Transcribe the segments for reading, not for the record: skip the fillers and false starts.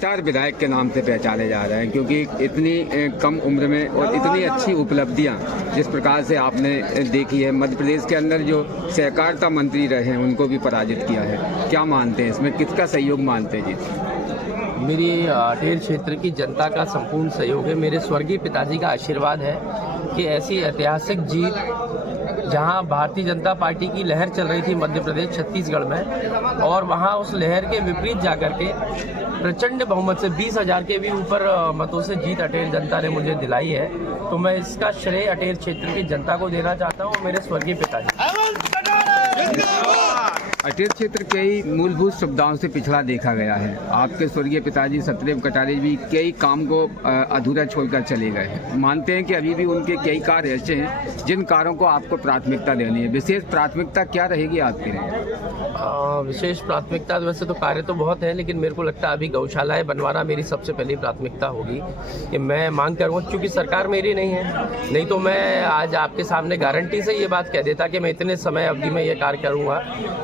Star विधायक के नाम से पहचाने जा रहे हैं, क्योंकि इतनी कम उम्र में और इतनी अच्छी उपलब्धियां जिस प्रकार से आपने देखी है। मध्य प्रदेश के अंदर जो सहकारिता मंत्री रहे हैं उनको भी पराजित किया है। क्या मानते हैं इसमें, किसका सहयोग मानते हैं जी? मेरी अटेर क्षेत्र की जनता का संपूर्ण सहयोग है। मेरे स्वर्गीय पिताजी का आशीर्वाद है कि ऐसी ऐतिहासिक जीत जहां भारतीय जनता पार्टी की लहर चल रही थी मध्य प्रदेश छत्तीसगढ़ में, और वहां उस लहर के विपरीत जाकर के प्रचंड बहुमत से 20,000 के भी ऊपर मतों से जीत अटेर जनता ने मुझे दिलाई है। तो मैं इसका श्रेय अटेर क्षेत्र की जनता को देना चाहता हूँ, मेरे स्वर्गीय पिताजी। अटेर क्षेत्र कई मूलभूत सुविधाओं से पिछड़ा देखा गया है। आपके स्वर्गीय पिताजी सत्यदेव कटारे भी कई काम को अधूरा छोड़कर चले गए हैं। मानते हैं कि अभी भी उनके कई कार्य ऐसे हैं जिन कार्यों को आपको प्राथमिकता देनी है। विशेष प्राथमिकता क्या रहेगी आपके लिए? विशेष प्राथमिकता वैसे तो कार्य तो बहुत है, लेकिन मेरे को लगता है अभी गौशालाएं बनवाना मेरी सबसे पहली प्राथमिकता होगी। कि मैं मांग करूँगा, क्योंकि सरकार मेरी नहीं है, नहीं तो मैं आज आपके सामने गारंटी से ये बात कह देता कि मैं इतने समय अवधि में ये कार्य करूँगा।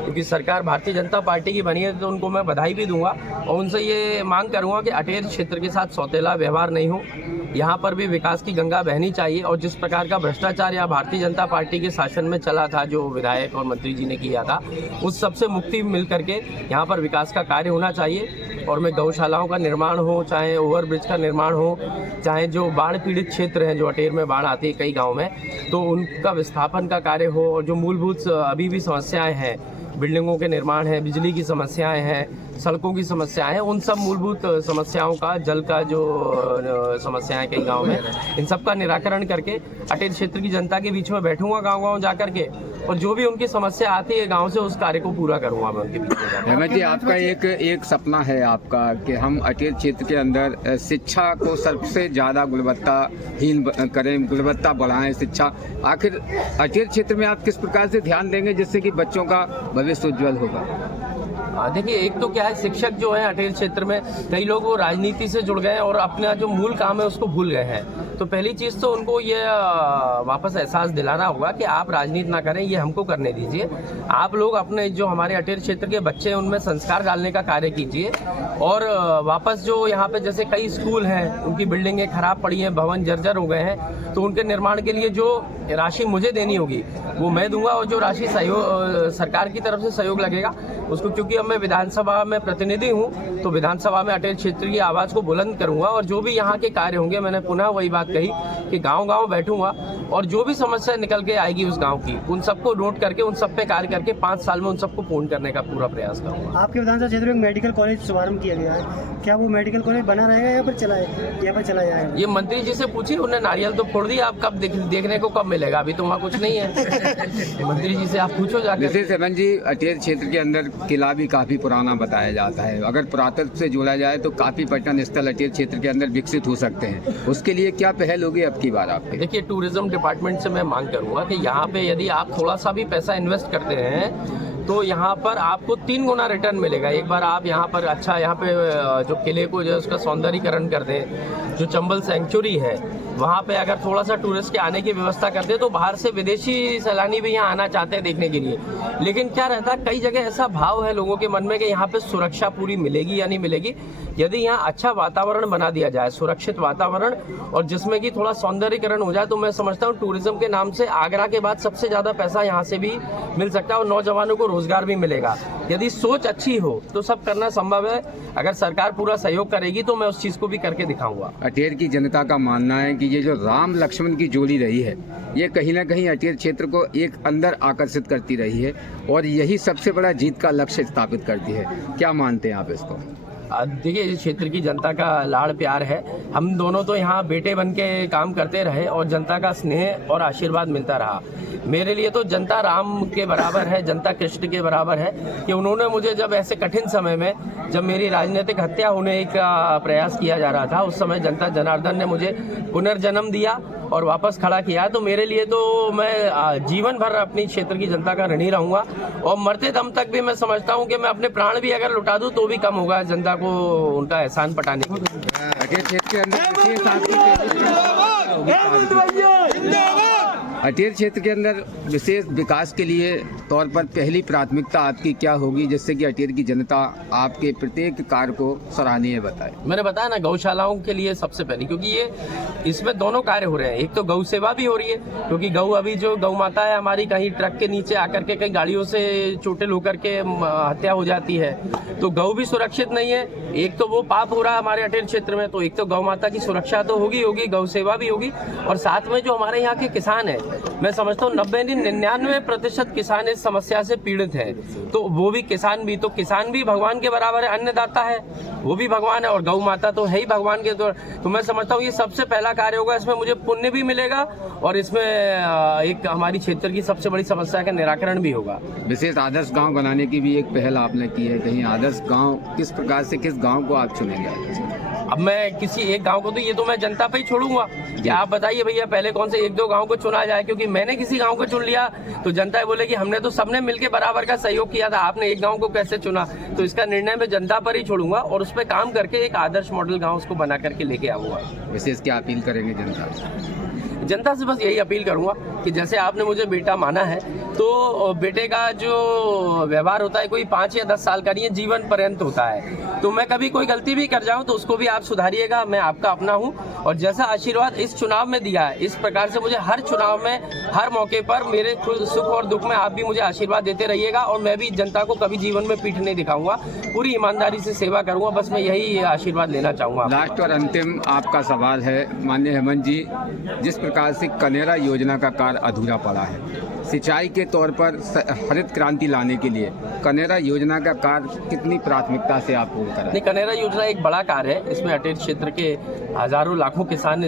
क्योंकि सरकार भारतीय जनता पार्टी की बनी है तो उनको मैं बधाई भी दूंगा और उनसे ये मांग करूँगा कि अटेर क्षेत्र के साथ सौतेला व्यवहार नहीं हो। यहाँ पर भी विकास की गंगा बहनी चाहिए, और जिस प्रकार का भ्रष्टाचार यहाँ भारतीय जनता पार्टी के शासन में चला था, जो विधायक और मंत्री जी ने किया था, उस सबसे मुक्ति मिल करके यहाँ पर विकास का कार्य होना चाहिए। और मैं गौशालाओं का निर्माण हो, चाहे ओवरब्रिज का निर्माण हो, चाहे जो बाढ़ पीड़ित क्षेत्र हैं, जो अटेर में बाढ़ आती है कई गाँव में, तो उनका विस्थापन का कार्य हो। और जो मूलभूत अभी भी समस्याएँ हैं, बिल्डिंगों के निर्माण है, बिजली की समस्याएं हैं, सड़कों की समस्याएं हैं, उन सब मूलभूत समस्याओं का, जल का जो समस्याएं कई गांव में, इन सब का निराकरण करके अटेर क्षेत्र की जनता के बीच में बैठूंगा गांव-गांव जा करके, और जो भी उनकी समस्या आती है गांव से, उस कार्य को पूरा करूंगा मैं उनके बीच में। हेमंत जी, आपका एक सपना है आपका कि हम अटेर क्षेत्र के अंदर शिक्षा को सबसे ज़्यादा गुणवत्ताहीन करें, गुणवत्ता बढ़ाएं शिक्षा। आखिर अटेर क्षेत्र में आप किस प्रकार से ध्यान देंगे जिससे कि बच्चों का भविष्य उज्ज्वल होगा? देखिए, एक तो क्या है, शिक्षक जो है अटेर क्षेत्र में कई लोग वो राजनीति से जुड़ गए और अपना जो मूल काम है उसको भूल गए हैं। तो पहली चीज़ तो उनको ये वापस एहसास दिलाना होगा कि आप राजनीति ना करें, ये हमको करने दीजिए। आप लोग अपने जो हमारे अटेर क्षेत्र के बच्चे हैं उनमें संस्कार डालने का कार्य कीजिए, और वापस जो यहाँ पे जैसे कई स्कूल हैं उनकी बिल्डिंगें खराब पड़ी हैं, भवन जर्जर हो गए हैं, तो उनके निर्माण के लिए जो राशि मुझे देनी होगी वो मैं दूंगा, और जो राशि सहयोग सरकार की तरफ से सहयोग लगेगा उसको, क्योंकि अब मैं विधानसभा में प्रतिनिधि हूँ, तो विधानसभा में अटेर क्षेत्र की आवाज़ को बुलंद करूंगा। और जो भी यहाँ के कार्य होंगे, मैंने पुनः वही बात कही कि गांव-गांव बैठूंगा, और जो भी समस्या निकल के आएगी उस गांव की, उन सबको नोट करके, उन सब पे कार्य करके 5 साल में उन सबको पूर्ण करने का पूरा प्रयास करूंगा। आपके विधानसभा क्षेत्र में मेडिकल कॉलेज शुभारंभ किया गया है, क्या वो मेडिकल कॉलेज बना रहेगा या फिर यहाँ पर चला जाएगा? ये मंत्री जी से पूछिए, उन्हें नारियल तो फोड़ दिया, आप कब देखने को कब मिलेगा? अभी तो वहाँ कुछ नहीं है। मंत्री जी से आप पूछो जाकर। जैसे हेमंत जी, अटेर क्षेत्र के अंदर किला भी काफी पुराना बताया जाता है। अगर पुरातत्व से जोड़ा जाए तो काफी पर्यटन स्थल अटेर क्षेत्र के अंदर विकसित हो सकते हैं। उसके लिए क्या पहल होगी अब की बार आपके? देखिए, टूरिज्म डिपार्टमेंट से मैं मांग करूंगा कि यहाँ पे यदि आप थोड़ा सा भी पैसा इन्वेस्ट करते हैं तो यहाँ पर आपको 3 गुना रिटर्न मिलेगा। एक बार आप यहाँ पर अच्छा, यहाँ पे जो किले को जो उसका सौंदर्यीकरण कर दें, जो चंबल सेंचुरी है वहाँ पे अगर थोड़ा सा टूरिस्ट के आने की व्यवस्था कर दे, तो बाहर से विदेशी सैलानी भी यहाँ आना चाहते हैं देखने के लिए। लेकिन क्या रहता है, कई जगह ऐसा भाव है लोगों के मन में कि यहाँ पे सुरक्षा पूरी मिलेगी या नहीं मिलेगी। यदि यहाँ अच्छा वातावरण बना दिया जाए, सुरक्षित वातावरण, और जिसमें कि थोड़ा सौंदर्यीकरण हो जाए, तो मैं समझता हूँ टूरिज्म के नाम से आगरा के बाद सबसे ज़्यादा पैसा यहाँ से भी मिल सकता है, और नौजवानों को रोजगार भी मिलेगा। यदि सोच अच्छी हो तो सब करना संभव है। अगर सरकार पूरा सहयोग करेगी तो मैं उस चीज़ को भी करके दिखाऊंगा। अटेर की जनता का मानना है कि ये जो राम लक्ष्मण की जोड़ी रही है, ये कहीं ना कहीं अटेर क्षेत्र को एक अंदर आकर्षित करती रही है, और यही सबसे बड़ा जीत का लक्ष्य स्थापित करती है। क्या मानते हैं आप इसको? देखिए, इस क्षेत्र की जनता का लाड़ प्यार है। हम दोनों तो यहाँ बेटे बन के काम करते रहे और जनता का स्नेह और आशीर्वाद मिलता रहा। मेरे लिए तो जनता राम के बराबर है, जनता कृष्ण के बराबर है, कि उन्होंने मुझे जब ऐसे कठिन समय में, जब मेरी राजनीतिक हत्या होने का प्रयास किया जा रहा था, उस समय जनता जनार्दन ने मुझे पुनर्जन्म दिया और वापस खड़ा किया। तो मेरे लिए तो मैं जीवन भर अपनी क्षेत्र की जनता का ऋणी रहूंगा, और मरते दम तक भी मैं समझता हूं कि मैं अपने प्राण भी अगर लुटा दूं तो भी कम होगा जनता को उनका एहसान पटाने के लिए। अटेर क्षेत्र के अंदर अटेर क्षेत्र के अंदर विशेष विकास के लिए तौर पर पहली प्राथमिकता आपकी क्या होगी, जिससे कि अटेर की जनता आपके प्रत्येक कार्य को सराहनीय बताए? मैंने बताया ना, गौशालाओं के लिए सबसे पहले, क्योंकि ये इसमें दोनों कार्य हो रहे हैं। एक तो गौ सेवा भी हो रही है, क्योंकि गौ अभी जो गौ माता है हमारी, कहीं ट्रक के नीचे आकर के कहीं गाड़ियों से चोटिल होकर के हत्या हो जाती है, तो गौ भी सुरक्षित नहीं है। एक तो वो पाप हो रहा है हमारे अटेर क्षेत्र में, तो एक तो गौ माता की सुरक्षा तो होगी, गौ सेवा भी होगी, और साथ में जो हमारे यहाँ के किसान है, मैं समझता हूँ 99% किसान इस समस्या से पीड़ित है। तो वो भी किसान भी भगवान के बराबर है, अन्नदाता है, वो भी भगवान है, और गौ माता तो है ही भगवान के। तो मैं समझता हूँ ये सबसे पहला कार्य होगा, इसमें मुझे पुण्य भी मिलेगा और इसमें एक हमारी क्षेत्र की सबसे बड़ी समस्या का निराकरण भी होगा। विशेष आदर्श गांव बनाने की भी एक पहल आपने की है, कहीं आदर्श गांव किस प्रकार से, किस गांव को आप चुनेंगे? अब मैं किसी एक गांव को, तो ये तो मैं जनता पे ही छोड़ूंगा कि आप बताइए भैया पहले कौन से 1-2 गांव को चुना जाए, क्योंकि मैंने किसी गांव को चुन लिया तो जनता बोलेगी हमने तो सबने मिलकर बराबर का सहयोग किया था, आपने एक गांव को कैसे चुना। तो इसका निर्णय मैं जनता पर ही छोड़ूंगा और उस पर काम करके एक आदर्श मॉडल गाँव उसको बना करके लेके आऊंगा। विशेष क्या अपील करेंगे जनता से? बस यही अपील करूंगा कि जैसे आपने मुझे बेटा माना है, तो बेटे का जो व्यवहार होता है कोई 5 या 10 साल का नहीं है, जीवन पर्यंत होता है। तो मैं कभी कोई गलती भी कर जाऊं तो उसको भी आप सुधारिएगा, मैं आपका अपना हूं। और जैसा आशीर्वाद इस चुनाव में दिया है, इस प्रकार से मुझे हर चुनाव में, हर मौके पर, मेरे सुख और दुख में आप भी मुझे आशीर्वाद देते रहिएगा। और मैं भी जनता को कभी जीवन में पीठ नहीं दिखाऊंगा, पूरी ईमानदारी से सेवा करूंगा। बस मैं यही आशीर्वाद लेना चाहूंगा। लास्ट और अंतिम आपका सवाल है माननीय हेमंत जी, जिस प्रकार से कनेरा योजना का कार्य अधूरा पड़ा है, सिंचाई के तौर पर हरित क्रांति लाने के लिए कनेरा योजना का कार्य कितनी प्राथमिकता से आप पूर्ण करें? कनेरा योजना एक बड़ा कार्य है, इसमें अटेर क्षेत्र के हजारों लाखों किसान